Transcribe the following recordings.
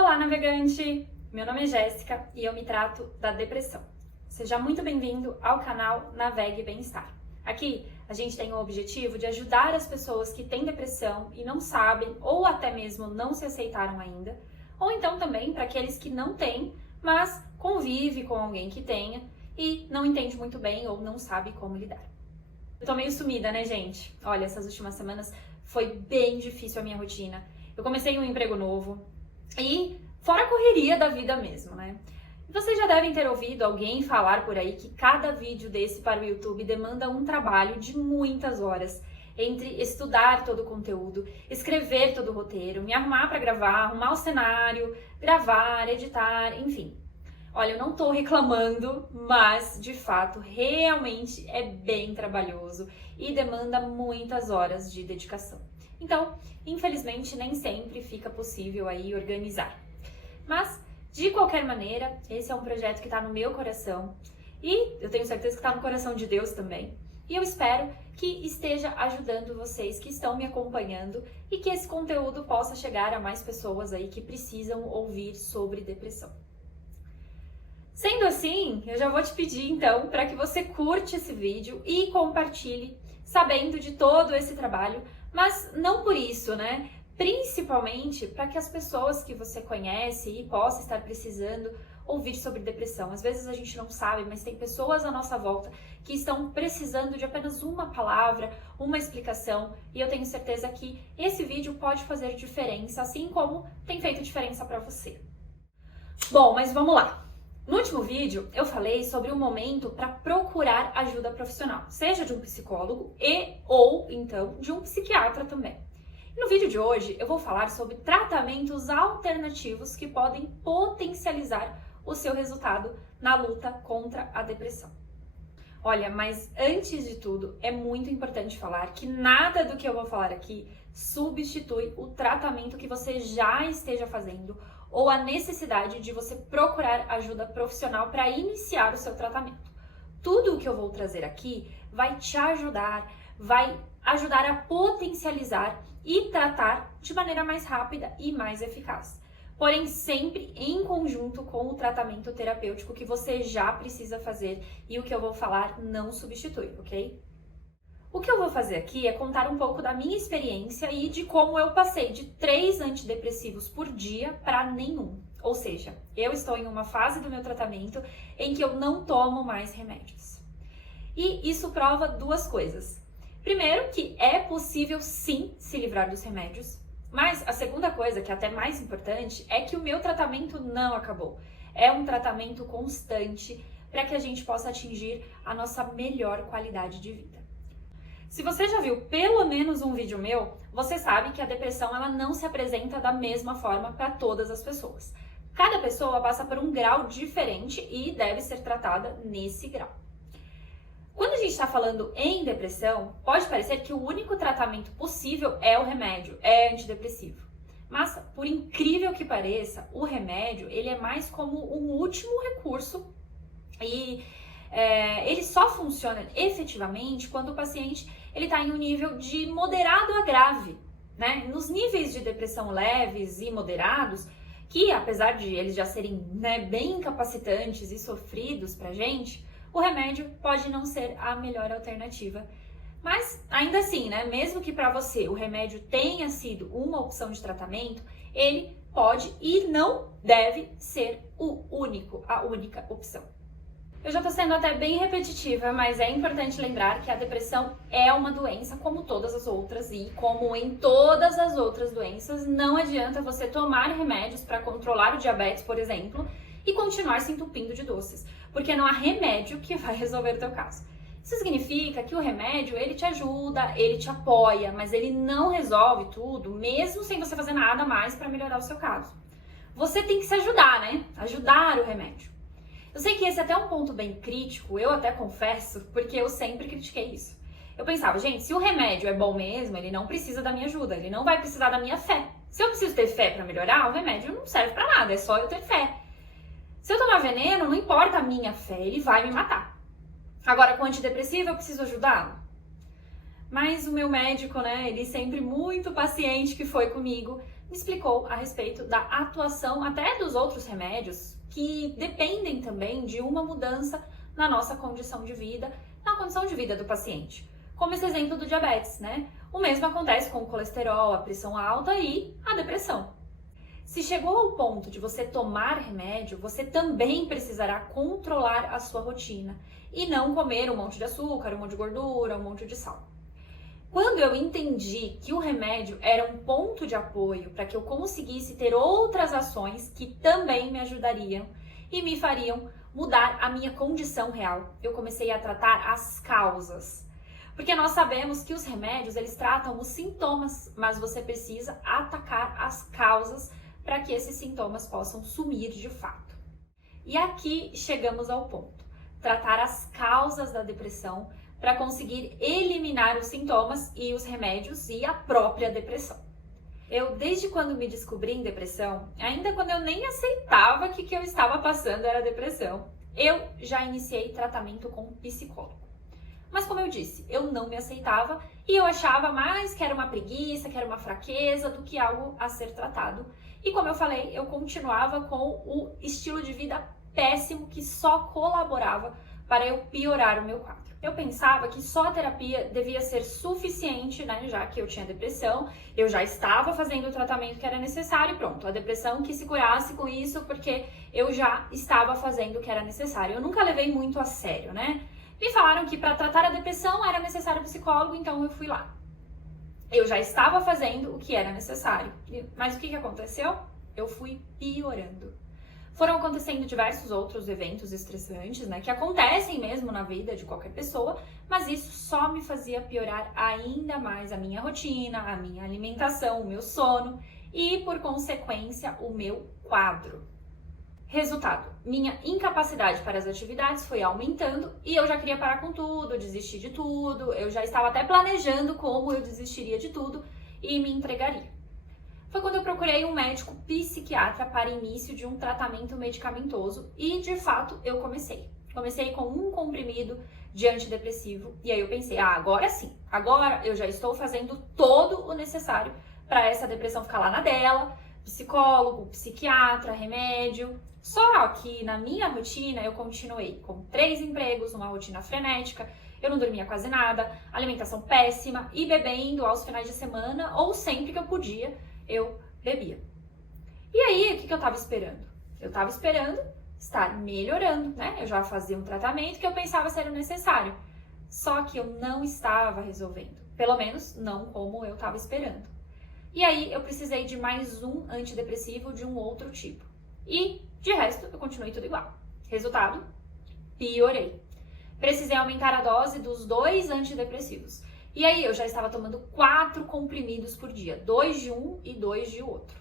Olá, navegante! Meu nome é Jéssica e eu me trato da depressão. Seja muito bem-vindo ao canal Navegue Bem-Estar. Aqui a gente tem o objetivo de ajudar as pessoas que têm depressão e não sabem ou até mesmo não se aceitaram ainda, ou então também para aqueles que não têm, mas convive com alguém que tenha e não entende muito bem ou não sabe como lidar. Eu tô meio sumida, né, gente? Olha, essas últimas semanas foi bem difícil a minha rotina. Eu comecei um emprego novo e fora a correria da vida mesmo, né? Vocês já devem ter ouvido alguém falar por aí que cada vídeo desse para o YouTube demanda um trabalho de muitas horas, entre estudar todo o conteúdo, escrever todo o roteiro, me arrumar para gravar, arrumar o cenário, gravar, editar, enfim. Olha, eu não tô reclamando, mas de fato realmente é bem trabalhoso e demanda muitas horas de dedicação. Então, infelizmente, nem sempre fica possível aí organizar. Mas, de qualquer maneira, esse é um projeto que está no meu coração e eu tenho certeza que está no coração de Deus também. E eu espero que esteja ajudando vocês que estão me acompanhando e que esse conteúdo possa chegar a mais pessoas aí que precisam ouvir sobre depressão. Sendo assim, eu já vou te pedir então para que você curte esse vídeo e compartilhe, sabendo de todo esse trabalho, mas não por isso, né? Principalmente para que as pessoas que você conhece e possa estar precisando ouvir sobre depressão. Às vezes a gente não sabe, mas tem pessoas à nossa volta que estão precisando de apenas uma palavra, uma explicação, e eu tenho certeza que esse vídeo pode fazer diferença, assim como tem feito diferença para você. Bom, mas vamos lá. No último vídeo, eu falei sobre o momento para procurar ajuda profissional, seja de um psicólogo ou então de um psiquiatra também. E no vídeo de hoje, eu vou falar sobre tratamentos alternativos que podem potencializar o seu resultado na luta contra a depressão. Olha, mas antes de tudo, é muito importante falar que nada do que eu vou falar aqui substitui o tratamento que você já esteja fazendo ou a necessidade de você procurar ajuda profissional para iniciar o seu tratamento. Tudo o que eu vou trazer aqui vai te ajudar, vai ajudar a potencializar e tratar de maneira mais rápida e mais eficaz. Porém, sempre em conjunto com o tratamento terapêutico que você já precisa fazer e o que eu vou falar não substitui, ok? O que eu vou fazer aqui é contar um pouco da minha experiência e de como eu passei de 3 antidepressivos por dia para nenhum. Ou seja, eu estou em uma fase do meu tratamento em que eu não tomo mais remédios. E isso prova 2 coisas. Primeiro, que é possível sim se livrar dos remédios, mas a segunda coisa, que é até mais importante, é que o meu tratamento não acabou. É um tratamento constante para que a gente possa atingir a nossa melhor qualidade de vida. Se você já viu pelo menos um vídeo meu, você sabe que a depressão ela não se apresenta da mesma forma para todas as pessoas. Cada pessoa passa por um grau diferente e deve ser tratada nesse grau. Quando a gente está falando em depressão, pode parecer que o único tratamento possível é o remédio, é antidepressivo. Mas, por incrível que pareça, o remédio ele é mais como um último recurso e ele só funciona efetivamente quando o paciente está em um nível de moderado a grave, né? Nos níveis de depressão leves e moderados, que apesar de eles já serem bem incapacitantes e sofridos pra gente, o remédio pode não ser a melhor alternativa. Mas ainda assim, né? Mesmo que para você o remédio tenha sido uma opção de tratamento, ele pode e não deve ser a única opção. Eu já tô sendo até bem repetitiva, mas é importante lembrar que a depressão é uma doença como todas as outras e como em todas as outras doenças, não adianta você tomar remédios para controlar o diabetes, por exemplo, e continuar se entupindo de doces, porque não há remédio que vai resolver o teu caso. Isso significa que o remédio, ele te ajuda, ele te apoia, mas ele não resolve tudo, mesmo sem você fazer nada mais para melhorar o seu caso. Você tem que se ajudar, né? Ajudar o remédio. Eu sei que esse é até um ponto bem crítico, eu até confesso, porque eu sempre critiquei isso. Eu pensava, gente, se o remédio é bom mesmo, ele não precisa da minha ajuda, ele não vai precisar da minha fé. Se eu preciso ter fé para melhorar, o remédio não serve para nada, é só eu ter fé. Se eu tomar veneno, não importa a minha fé, ele vai me matar. Agora, com antidepressivo, eu preciso ajudá-lo? Mas o meu médico, ele sempre muito paciente que foi comigo, me explicou a respeito da atuação até dos outros remédios que dependem também de uma mudança na nossa condição de vida, na condição de vida do paciente. Como esse exemplo do diabetes, né? O mesmo acontece com o colesterol, a pressão alta e a depressão. Se chegou ao ponto de você tomar remédio, você também precisará controlar a sua rotina e não comer um monte de açúcar, um monte de gordura, um monte de sal. Quando eu entendi que o remédio era um ponto de apoio para que eu conseguisse ter outras ações que também me ajudariam e me fariam mudar a minha condição real, eu comecei a tratar as causas. Porque nós sabemos que os remédios, eles tratam os sintomas, mas você precisa atacar as causas para que esses sintomas possam sumir de fato. E aqui chegamos ao ponto: tratar as causas da depressão para conseguir eliminar os sintomas e os remédios e a própria depressão. Eu, desde quando me descobri em depressão, ainda quando eu nem aceitava que o que eu estava passando era depressão, eu já iniciei tratamento com psicólogo. Mas como eu disse, eu não me aceitava e eu achava mais que era uma preguiça, que era uma fraqueza do que algo a ser tratado. E como eu falei, eu continuava com o estilo de vida péssimo que só colaborava para eu piorar o meu quadro. Eu pensava que só a terapia devia ser suficiente, né, já que eu tinha depressão, eu já estava fazendo o tratamento que era necessário e pronto, a depressão que se curasse com isso porque eu já estava fazendo o que era necessário. Eu nunca levei muito a sério, né? Me falaram que para tratar a depressão era necessário psicólogo, então eu fui lá. Eu já estava fazendo o que era necessário, mas o que aconteceu? Eu fui piorando. Foram acontecendo diversos outros eventos estressantes, né, que acontecem mesmo na vida de qualquer pessoa, mas isso só me fazia piorar ainda mais a minha rotina, a minha alimentação, o meu sono e, por consequência, o meu quadro. Resultado, minha incapacidade para as atividades foi aumentando e eu já queria parar com tudo, desistir de tudo, eu já estava até planejando como eu desistiria de tudo e me entregaria. Foi quando eu procurei um médico psiquiatra para início de um tratamento medicamentoso e, de fato, eu comecei. Comecei com um comprimido de antidepressivo e aí eu pensei, agora sim, agora eu já estou fazendo todo o necessário para essa depressão ficar lá na dela, psicólogo, psiquiatra, remédio. Só que na minha rotina eu continuei com 3 empregos, uma rotina frenética, eu não dormia quase nada, alimentação péssima e bebendo aos finais de semana ou sempre que eu podia, eu bebia. E aí, o que eu tava esperando? Eu tava esperando estar melhorando, né? Eu já fazia um tratamento que eu pensava ser o necessário. Só que eu não estava resolvendo. Pelo menos não como eu tava esperando. E aí, eu precisei de mais um antidepressivo de um outro tipo. E, de resto, eu continuei tudo igual. Resultado? Piorei. Precisei aumentar a dose dos 2 antidepressivos. E aí, eu já estava tomando 4 comprimidos por dia. 2 de um e 2 de outro.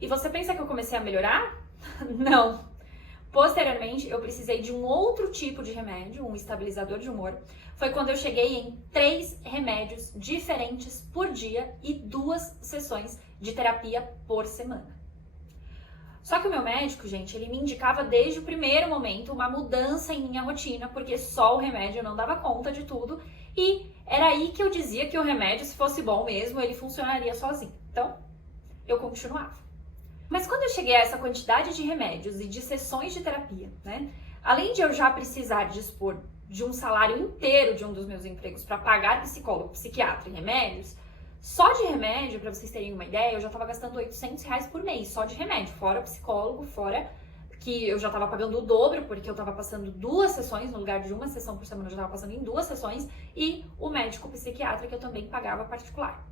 E você pensa que eu comecei a melhorar? Não. Posteriormente, eu precisei de um outro tipo de remédio, um estabilizador de humor. Foi quando eu cheguei em 3 remédios diferentes por dia e 2 sessões de terapia por semana. Só que o meu médico, gente, ele me indicava desde o primeiro momento uma mudança em minha rotina, porque só o remédio não dava conta de tudo. E era aí que eu dizia que o remédio, se fosse bom mesmo, ele funcionaria sozinho. Então, eu continuava. Mas quando eu cheguei a essa quantidade de remédios e de sessões de terapia, né? Além de eu já precisar dispor de um salário inteiro de um dos meus empregos para pagar psicólogo, psiquiatra e remédios, só de remédio, para vocês terem uma ideia, eu já estava gastando R$800 por mês, só de remédio, fora psicólogo, fora que eu já estava pagando o dobro, porque eu estava passando 2 sessões, no lugar de uma sessão por semana, eu já estava passando em 2 sessões, e o médico psiquiatra, que eu também pagava particular.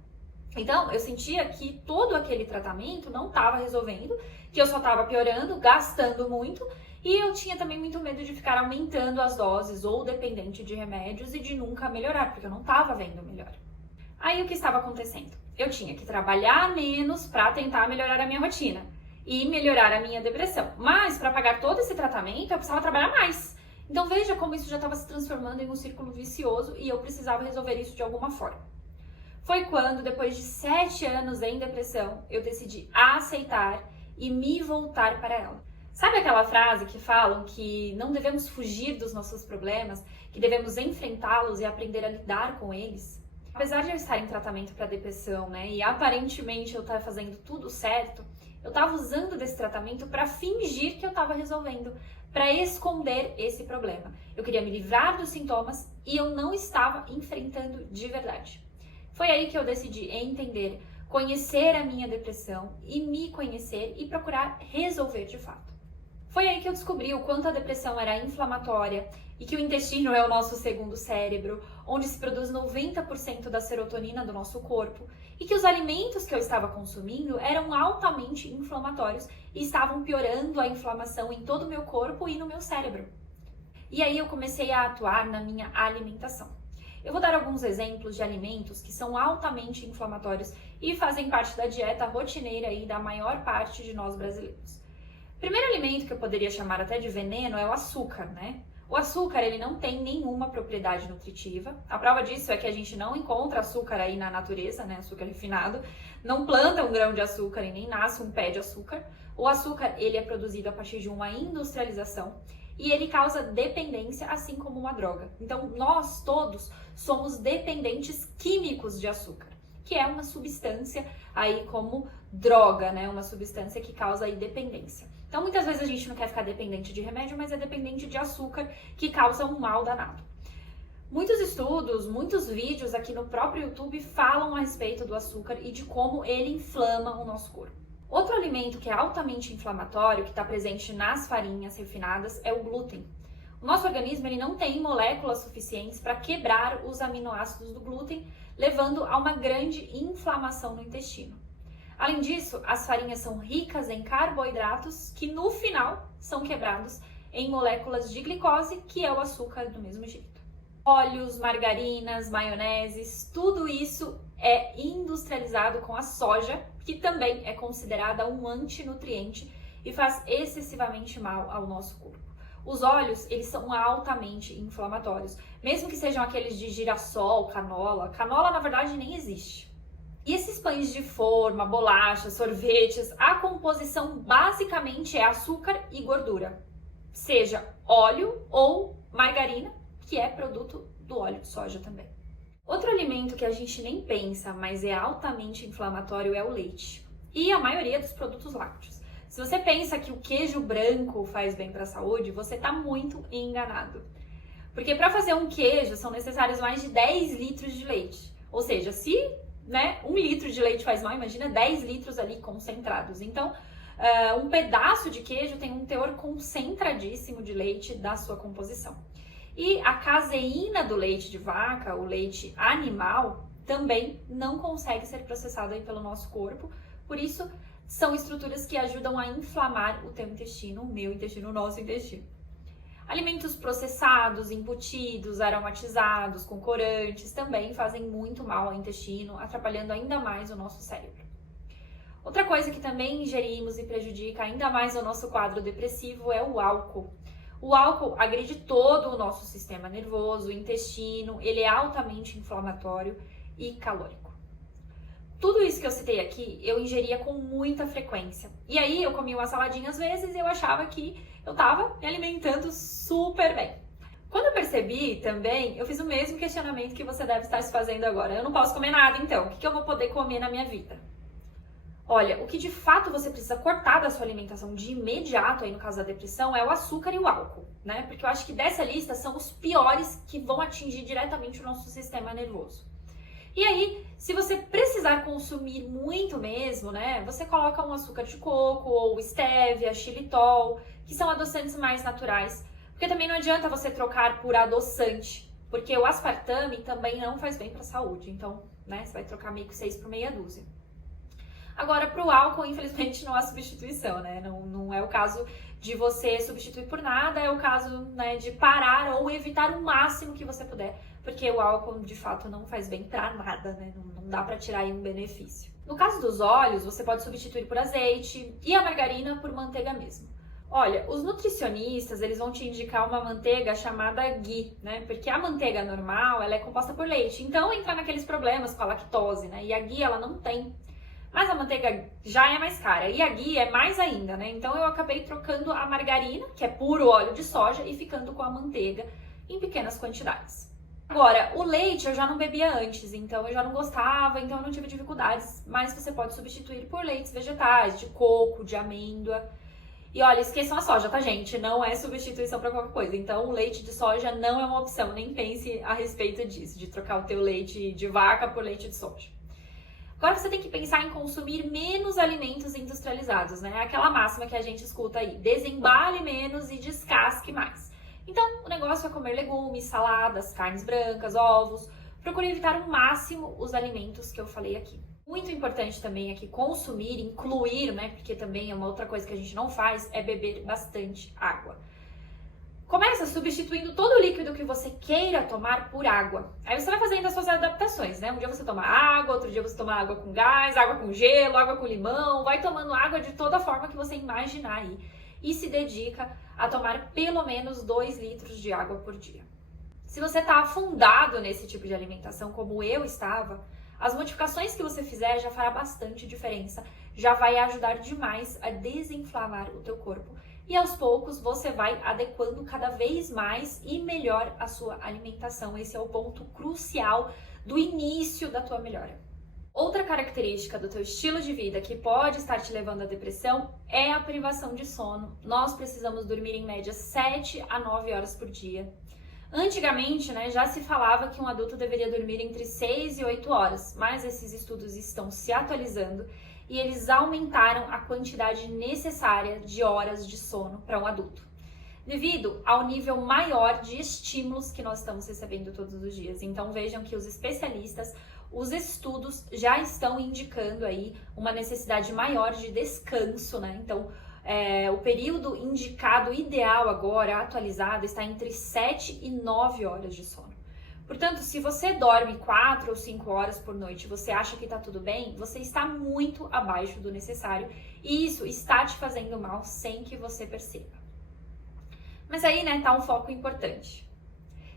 Então, eu sentia que todo aquele tratamento não estava resolvendo, que eu só estava piorando, gastando muito, e eu tinha também muito medo de ficar aumentando as doses ou dependente de remédios e de nunca melhorar, porque eu não estava vendo melhor. Aí, o que estava acontecendo? Eu tinha que trabalhar menos para tentar melhorar a minha rotina e melhorar a minha depressão. Mas, para pagar todo esse tratamento, eu precisava trabalhar mais. Então, veja como isso já estava se transformando em um círculo vicioso e eu precisava resolver isso de alguma forma. Foi quando, depois de 7 anos em depressão, eu decidi aceitar e me voltar para ela. Sabe aquela frase que falam que não devemos fugir dos nossos problemas, que devemos enfrentá-los e aprender a lidar com eles? Apesar de eu estar em tratamento para depressão, né, e aparentemente eu estar fazendo tudo certo, eu estava usando desse tratamento para fingir que eu estava resolvendo, para esconder esse problema. Eu queria me livrar dos sintomas e eu não estava enfrentando de verdade. Foi aí que eu decidi entender, conhecer a minha depressão e me conhecer e procurar resolver de fato. Foi aí que eu descobri o quanto a depressão era inflamatória e que o intestino é o nosso segundo cérebro, onde se produz 90% da serotonina do nosso corpo, e que os alimentos que eu estava consumindo eram altamente inflamatórios e estavam piorando a inflamação em todo o meu corpo e no meu cérebro. E aí eu comecei a atuar na minha alimentação. Eu vou dar alguns exemplos de alimentos que são altamente inflamatórios e fazem parte da dieta rotineira aí da maior parte de nós brasileiros. O primeiro alimento que eu poderia chamar até de veneno é o açúcar, né? O açúcar, ele não tem nenhuma propriedade nutritiva. A prova disso é que a gente não encontra açúcar aí na natureza, né? Açúcar refinado. Não planta um grão de açúcar e nem nasce um pé de açúcar. O açúcar, ele é produzido a partir de uma industrialização e ele causa dependência, assim como uma droga. Então, nós todos somos dependentes químicos de açúcar, que é uma substância aí como droga, né? Uma substância que causa aí dependência. Então, muitas vezes a gente não quer ficar dependente de remédio, mas é dependente de açúcar, que causa um mal danado. Muitos estudos, muitos vídeos aqui no próprio YouTube falam a respeito do açúcar e de como ele inflama o nosso corpo. Outro alimento que é altamente inflamatório, que está presente nas farinhas refinadas, é o glúten. O nosso organismo ele não tem moléculas suficientes para quebrar os aminoácidos do glúten, levando a uma grande inflamação no intestino. Além disso, as farinhas são ricas em carboidratos que no final são quebrados em moléculas de glicose, que é o açúcar do mesmo jeito. Óleos, margarinas, maioneses, tudo isso é industrializado com a soja, que também é considerada um antinutriente e faz excessivamente mal ao nosso corpo. Os óleos, eles são altamente inflamatórios, mesmo que sejam aqueles de girassol, canola. Canola, na verdade, nem existe. E esses pães de forma, bolachas, sorvetes, a composição basicamente é açúcar e gordura, seja óleo ou margarina, que é produto do óleo de soja também. Outro alimento que a gente nem pensa, mas é altamente inflamatório é o leite e a maioria dos produtos lácteos. Se você pensa que o queijo branco faz bem para a saúde, você está muito enganado. Porque para fazer um queijo são necessários mais de 10 litros de leite. Ou seja, se 1 litro de leite faz mal, imagina 10 litros ali concentrados. Então, um pedaço de queijo tem um teor concentradíssimo de leite da sua composição. E a caseína do leite de vaca, o leite animal, também não consegue ser processado aí pelo nosso corpo. Por isso, são estruturas que ajudam a inflamar o teu intestino, o meu intestino, o nosso intestino. Alimentos processados, embutidos, aromatizados, com corantes, também fazem muito mal ao intestino, atrapalhando ainda mais o nosso cérebro. Outra coisa que também ingerimos e prejudica ainda mais o nosso quadro depressivo é o álcool. O álcool agride todo o nosso sistema nervoso, o intestino, ele é altamente inflamatório e calórico. Tudo isso que eu citei aqui, eu ingeria com muita frequência. E aí eu comia uma saladinha às vezes e eu achava que eu estava me alimentando super bem. Quando eu percebi também, eu fiz o mesmo questionamento que você deve estar se fazendo agora. Eu não posso comer nada então, o que eu vou poder comer na minha vida? Olha, o que de fato você precisa cortar da sua alimentação de imediato, aí no caso da depressão, é o açúcar e o álcool, né? Porque eu acho que dessa lista são os piores que vão atingir diretamente o nosso sistema nervoso. E aí, se você precisar consumir muito mesmo, né, você coloca um açúcar de coco ou stevia, xilitol, que são adoçantes mais naturais. Porque também não adianta você trocar por adoçante, porque o aspartame também não faz bem para a saúde. Então, né, você vai trocar meio que 6 por meia dúzia. Agora, para o álcool, infelizmente, não há substituição, né? Não é o caso de você substituir por nada, é o caso, né, de parar ou evitar o máximo que você puder, porque o álcool, de fato, não faz bem para nada, né? Não dá para tirar aí um benefício. No caso dos óleos, você pode substituir por azeite e a margarina por manteiga mesmo. Olha, os nutricionistas, eles vão te indicar uma manteiga chamada ghee, né? Porque a manteiga normal, ela é composta por leite, então entra naqueles problemas com a lactose, né? E a ghee, ela não tem. Mas a manteiga já é mais cara e a ghee é mais ainda, né? Então eu acabei trocando a margarina, que é puro óleo de soja, e ficando com a manteiga em pequenas quantidades. Agora, o leite eu já não bebia antes, então eu já não gostava, então eu não tive dificuldades, mas você pode substituir por leites vegetais, de coco, de amêndoa. E olha, esqueçam a soja, tá, gente? Não é substituição para qualquer coisa. Então, o leite de soja não é uma opção, nem pense a respeito disso, de trocar o teu leite de vaca por leite de soja. Agora você tem que pensar em consumir menos alimentos industrializados, né? Aquela máxima que a gente escuta aí, desembale menos e descasque mais. Então, o negócio é comer legumes, saladas, carnes brancas, ovos. Procure evitar ao máximo os alimentos que eu falei aqui. Muito importante também aqui consumir, incluir, né? Porque também é uma outra coisa que a gente não faz, é beber bastante água. Começa substituindo todo o líquido que você queira tomar por água. Aí você vai fazendo as suas adaptações, né? Um dia você toma água, outro dia você toma água com gás, água com gelo, água com limão. Vai tomando água de toda forma que você imaginar aí. E se dedica a tomar pelo menos 2 litros de água por dia. Se você está afundado nesse tipo de alimentação, como eu estava, as modificações que você fizer já fará bastante diferença. Já vai ajudar demais a desinflamar o teu corpo. E aos poucos você vai adequando cada vez mais e melhor a sua alimentação. Esse é o ponto crucial do início da tua melhora. Outra característica do teu estilo de vida que pode estar te levando à depressão é a privação de sono. Nós precisamos dormir em média 7 a 9 horas por dia. Antigamente, né, já se falava que um adulto deveria dormir entre 6 e 8 horas, mas esses estudos estão se atualizando e eles aumentaram a quantidade necessária de horas de sono para um adulto, devido ao nível maior de estímulos que nós estamos recebendo todos os dias. Então vejam que os especialistas, os estudos já estão indicando aí uma necessidade maior de descanso, né? Então o período indicado ideal agora, atualizado, está entre 7 e 9 horas de sono. Portanto, se você dorme 4 ou 5 horas por noite e você acha que está tudo bem, você está muito abaixo do necessário e isso está te fazendo mal sem que você perceba. Mas aí, né, tá um foco importante.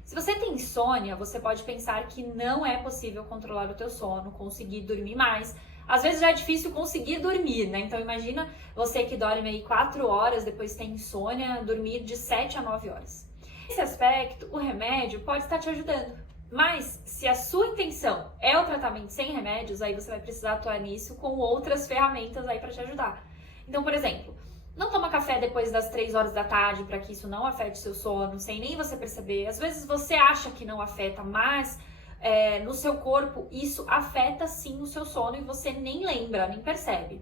Se você tem insônia, você pode pensar que não é possível controlar o teu sono, conseguir dormir mais. Às vezes já é difícil conseguir dormir, né? Então imagina você que dorme aí 4 horas, depois tem insônia, dormir de 7 a 9 horas. Nesse aspecto, o remédio pode estar te ajudando. Mas se a sua intenção é o tratamento sem remédios, aí você vai precisar atuar nisso com outras ferramentas aí para te ajudar. Então, por exemplo, não toma café depois das 3 horas da tarde para que isso não afete seu sono, sem nem você perceber. Às vezes você acha que não afeta, mas no seu corpo isso afeta sim o seu sono e você nem lembra, nem percebe.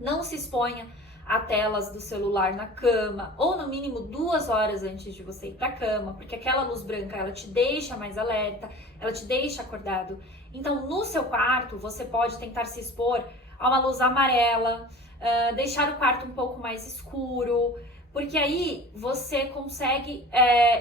Não se exponha a telas do celular na cama, ou no mínimo 2 horas antes de você ir para a cama, porque aquela luz branca ela te deixa mais alerta, ela te deixa acordado. Então, no seu quarto, você pode tentar se expor a uma luz amarela, deixar o quarto um pouco mais escuro, porque aí você consegue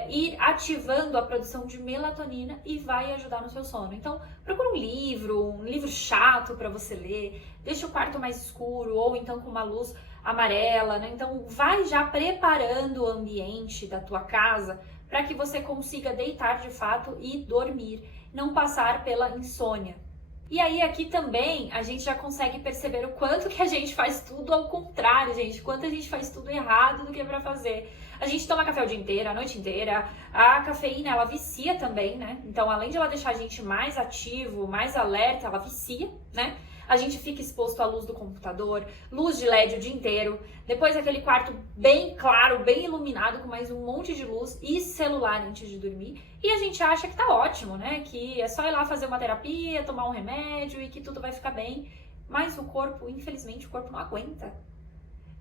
ir ativando a produção de melatonina e vai ajudar no seu sono. Então, procura um livro chato para você ler, deixa o quarto mais escuro ou então com uma luz amarela, né? Então, vai já preparando o ambiente da tua casa para que você consiga deitar de fato e dormir, não passar pela insônia. E aí aqui também a gente já consegue perceber o quanto que a gente faz tudo ao contrário, gente, quanto a gente faz tudo errado do que é pra fazer. A gente toma café o dia inteiro, a noite inteira, a cafeína ela vicia também, né? Então além de ela deixar a gente mais ativo, mais alerta, ela vicia, né? A gente fica exposto à luz do computador, luz de LED o dia inteiro, depois aquele quarto bem claro, bem iluminado, com mais um monte de luz e celular antes de dormir. E a gente acha que tá ótimo, né? Que é só ir lá fazer uma terapia, tomar um remédio e que tudo vai ficar bem. Mas o corpo, infelizmente, o corpo não aguenta.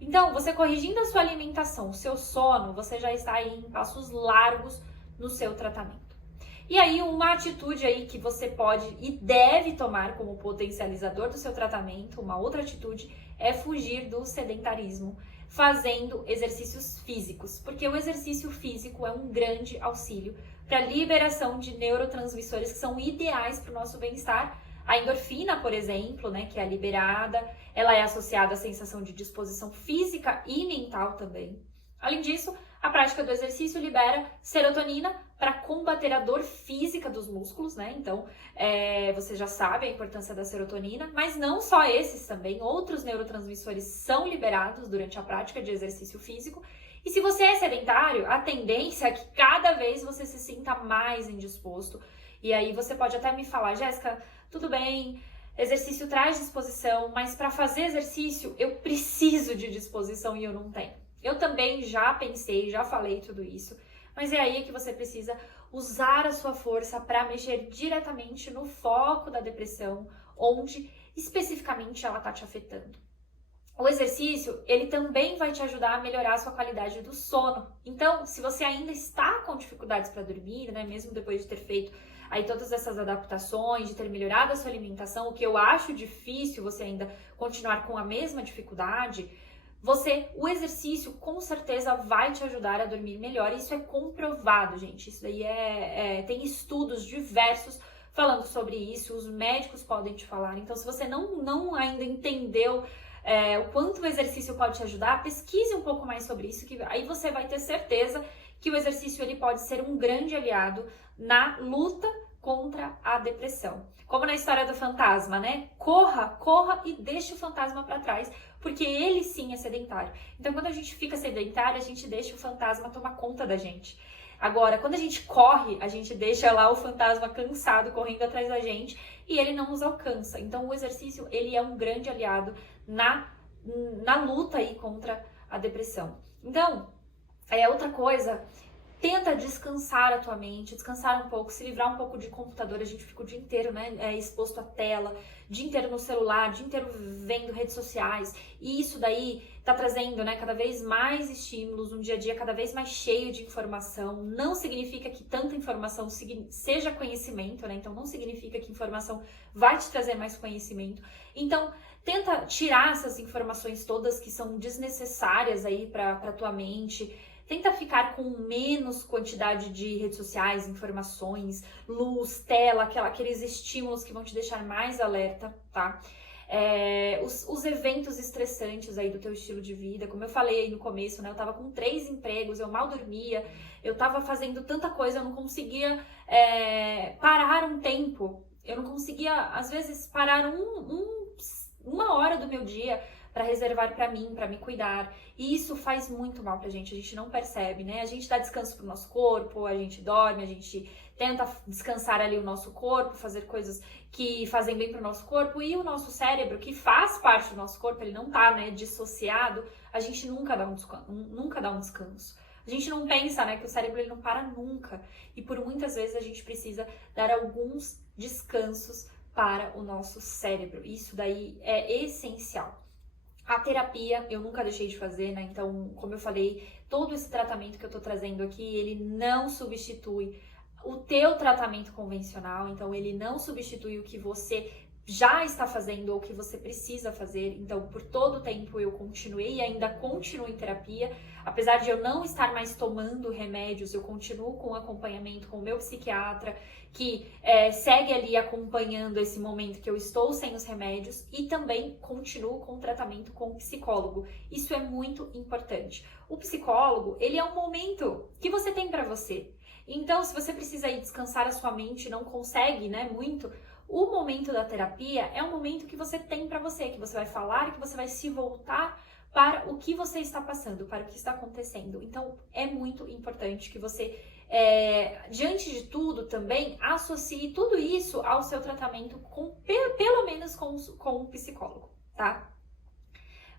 Então, você corrigindo a sua alimentação, o seu sono, você já está aí em passos largos no seu tratamento. E aí, uma atitude aí que você pode e deve tomar como potencializador do seu tratamento, uma outra atitude, é fugir do sedentarismo, fazendo exercícios físicos, porque o exercício físico é um grande auxílio para a liberação de neurotransmissores que são ideais para o nosso bem-estar. A endorfina, por exemplo, né, que é liberada, ela é associada à sensação de disposição física e mental também. Além disso, A prática do exercício libera serotonina para combater a dor física dos músculos, né? Então, você já sabe a importância da serotonina, mas não só esses também, outros neurotransmissores são liberados durante a prática de exercício físico. E se você é sedentário, a tendência é que cada vez você se sinta mais indisposto. E aí você pode até me falar, Jéssica, tudo bem, exercício traz disposição, mas para fazer exercício eu preciso de disposição e eu não tenho. Eu também já pensei, já falei tudo isso, mas é aí que você precisa usar a sua força para mexer diretamente no foco da depressão, onde especificamente ela está te afetando. O exercício, ele também vai te ajudar a melhorar a sua qualidade do sono. Então, se você ainda está com dificuldades para dormir, né, mesmo depois de ter feito aí todas essas adaptações, de ter melhorado a sua alimentação, o que eu acho difícil você ainda continuar com a mesma dificuldade, o exercício com certeza vai te ajudar a dormir melhor. Isso é comprovado, gente. Isso daí tem estudos diversos falando sobre isso, os médicos podem te falar. Então, se você não ainda entendeu o quanto o exercício pode te ajudar, pesquise um pouco mais sobre isso, que aí você vai ter certeza que o exercício ele pode ser um grande aliado na luta contra a depressão. Como na história do fantasma, né? Corra e deixe o fantasma para trás, porque ele sim é sedentário. Então, quando a gente fica sedentário, a gente deixa o fantasma tomar conta da gente. Agora, quando a gente corre, a gente deixa lá o fantasma cansado, correndo atrás da gente, e ele não nos alcança. Então, o exercício, ele é um grande aliado na luta aí contra a depressão. Então, outra coisa, tenta descansar a tua mente, descansar um pouco, se livrar um pouco de computador. A gente fica o dia inteiro, né, exposto à tela, o dia inteiro no celular, o dia inteiro vendo redes sociais, e isso daí tá trazendo, né, cada vez mais estímulos, um dia a dia cada vez mais cheio de informação. Não significa que tanta informação seja conhecimento, né, então não significa que informação vai te trazer mais conhecimento. Então, tenta tirar essas informações todas que são desnecessárias aí pra tua mente. Tenta ficar com menos quantidade de redes sociais, informações, luz, tela, aqueles estímulos que vão te deixar mais alerta, tá? Os eventos estressantes aí do teu estilo de vida, como eu falei aí no começo, né? Eu tava com 3 empregos, eu mal dormia, eu tava fazendo tanta coisa, eu não conseguia parar um tempo, eu não conseguia, às vezes, parar uma hora do meu dia para reservar para mim, para me cuidar. E isso faz muito mal pra gente, a gente não percebe, né? A gente dá descanso pro nosso corpo, a gente dorme, a gente tenta descansar ali o nosso corpo, fazer coisas que fazem bem pro nosso corpo, e o nosso cérebro, que faz parte do nosso corpo, ele não tá, né, dissociado, a gente nunca dá um descanso. A gente não pensa, né, que o cérebro ele não para nunca. E por muitas vezes a gente precisa dar alguns descansos para o nosso cérebro. Isso daí é essencial. A terapia eu nunca deixei de fazer, né? Então, como eu falei, todo esse tratamento que eu tô trazendo aqui, ele não substitui o teu tratamento convencional, então ele não substitui o que você já está fazendo ou o que você precisa fazer. Então, por todo o tempo eu continuei e ainda continuo em terapia. Apesar de eu não estar mais tomando remédios, eu continuo com acompanhamento com o meu psiquiatra, que segue ali acompanhando esse momento que eu estou sem os remédios, e também continuo com o tratamento com o psicólogo. Isso é muito importante. O psicólogo, ele é um momento que você tem para você. Então, se você precisa ir descansar a sua mente e não consegue, né, muito, o momento da terapia é um momento que você tem para você, que você vai falar, que você vai se voltar para o que você está passando, para o que está acontecendo. Então, é muito importante que você, diante de tudo, também associe tudo isso ao seu tratamento, pelo menos com um psicólogo, tá?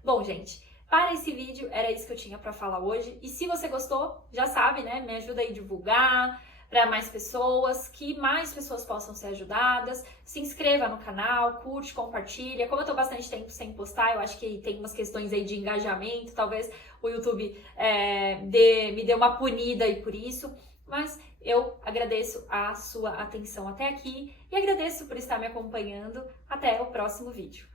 Bom, gente, para esse vídeo era isso que eu tinha para falar hoje. E se você gostou, já sabe, né? Me ajuda aí a divulgar para mais pessoas, que mais pessoas possam ser ajudadas. Se inscreva no canal, curte, compartilha. Como eu tô bastante tempo sem postar, eu acho que tem umas questões aí de engajamento, talvez o YouTube me dê uma punida aí por isso. Mas eu agradeço a sua atenção até aqui e agradeço por estar me acompanhando. Até o próximo vídeo.